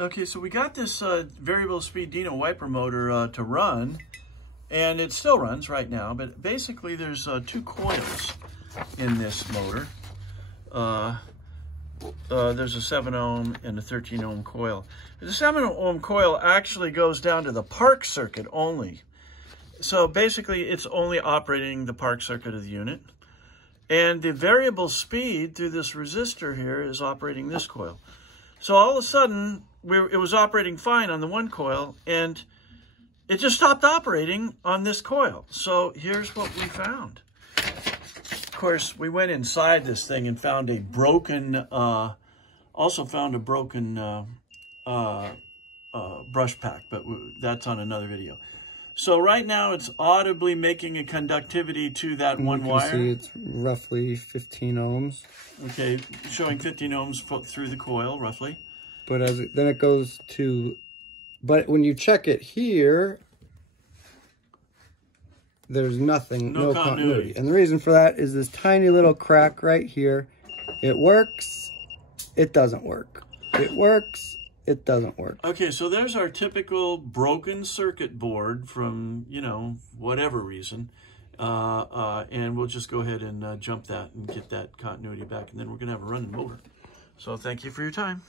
Okay, so we got this variable speed Dino wiper motor to run, and it still runs right now, but basically there's 2 coils in this motor. There's a 7 ohm and a 13 ohm coil. The 7 ohm coil actually goes down to the park circuit only. So basically it's only operating the park circuit of the unit. And the variable speed through this resistor here is operating this coil. So all of a sudden, it was operating fine on the one coil, and it just stopped operating on this coil. So here's what we found. Of course, we went inside this thing and found a broken, brush pack, but that's on another video. So right now it's audibly making a conductivity to that one wire. You can see it's roughly 15 ohms. Okay, showing 15 ohms through the coil, roughly. But then it goes to, but when you check it here, there's nothing, no continuity. And the reason for that is this tiny little crack right here. It works, it doesn't work. It works, it doesn't work. Okay, so there's our typical broken circuit board from, you know, whatever reason. And we'll just go ahead and jump that and get that continuity back. And then we're going to have a running motor. So thank you for your time.